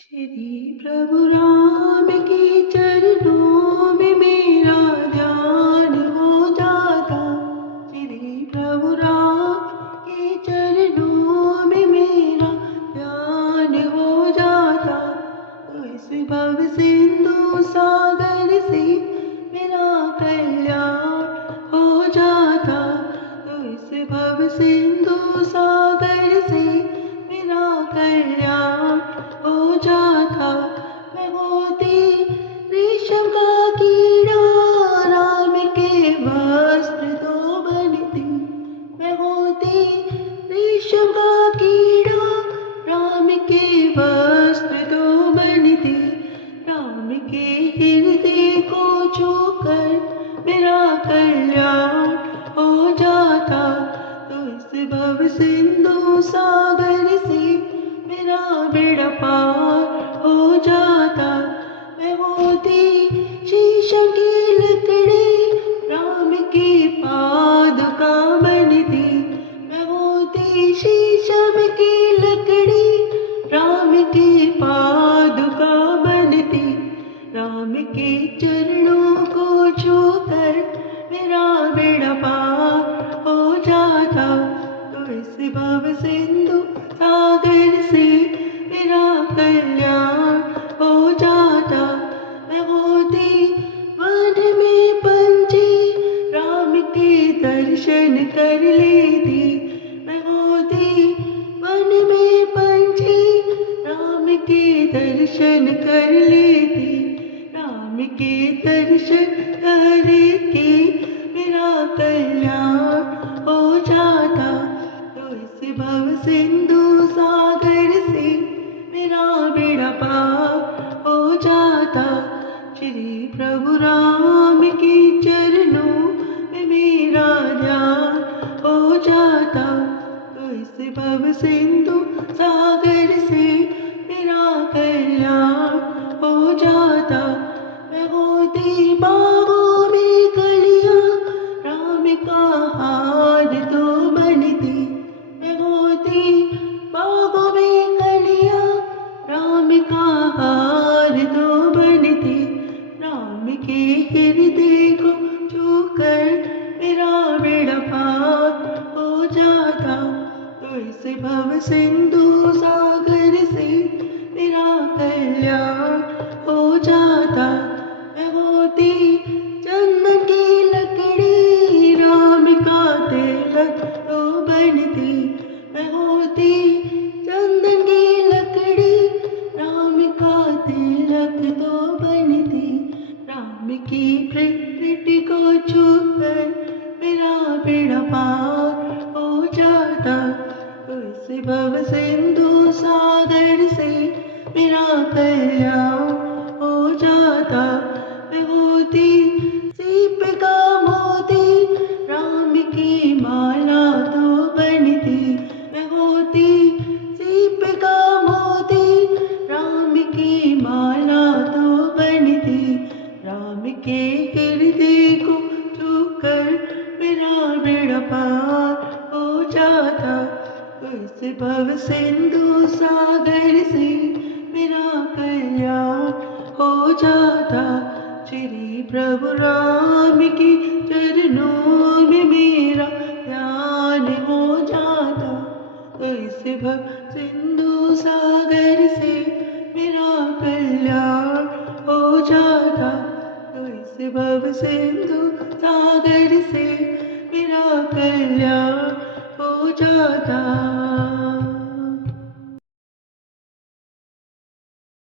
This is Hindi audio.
श्री प्रभु राम के चरणों में मेरा ध्यान हो जाता। श्री प्रभु राम के चरणों में मेरा ध्यान हो जाता। तो इस भव सिंधु सागर से मेरा कल्याण हो जाता। तो इस भव सिंधु सागर से मेरा कल्याण हो जाता। मैं होती रेशम का कीड़ा, राम के वस्त्र तो बनती। मैं होती रेशम का कीड़ा, राम के वस्त्र तो बनती। राम के हृदय को छूकर मेरा कल्याण हो जाता। तो इस भव सिंधु सागर से मेरा बेड़ा पार हो जाता। मैं होती शीशम की लकड़ी, राम की पादुका बनती। मैं होती शीशम की लकड़ी, राम की पादुका बनती। राम के चरणों को छूकर मेरा बेड़ा पार हो जाता। तो इस भव सिंधु सागर से मेरा कल्याण हो जाता। मैं होती वन में पंछी, राम के दर्शन कर लेती। मैं होती वन में पंछी, राम के दर्शन कर लेती। राम के दर्शन करके मेरा कल्याण हो जाता। तो इस भव सिंधु सागर से मेरा बेड़ा पार हो जाता। श्री प्रभु राम के चरणों में मेरा ध्यान हो जाता। तो इस भव सिंधु सागर से मेरा कल्याण हो जाता। मैं होती बागों में कलियां, राम का हार तो बनती। मैं होती बागों में कलियां, राम का हार तो बनती। राम के हृदय को छूकर मेरा बेड़ा पार हो जाता। तो इस भव सिंधु सागर से मेरा कल्याण हो जाता। मैं होती चंदन की लकड़ी, राम का तिलक तो बनती। मैं होती चंदन की लकड़ी, राम का तिलक तो बनती। राम की प्रकृति को छूकर मेरा बेड़ा पार हो जाता। तो इस भव सिंधु सागर से मेरा कल्याण हो जाता। मैं होती सीप का मोती, राम की माला तो बनती। मैं होती सीप का मोती, राम की माला तो बनती। राम के हृदय को छूकर मेरा बेड़ा पार हो जाता। तो इस भव सिंधु सागर से मेरा कल्याण हो जाता। श्री प्रभु राम के चरणों में मेरा ध्यान हो जाता। तो इस भव सिंधु सागर से मेरा कल्याण हो जाता। तो इस भव सिंधु सागर से मेरा कल्याण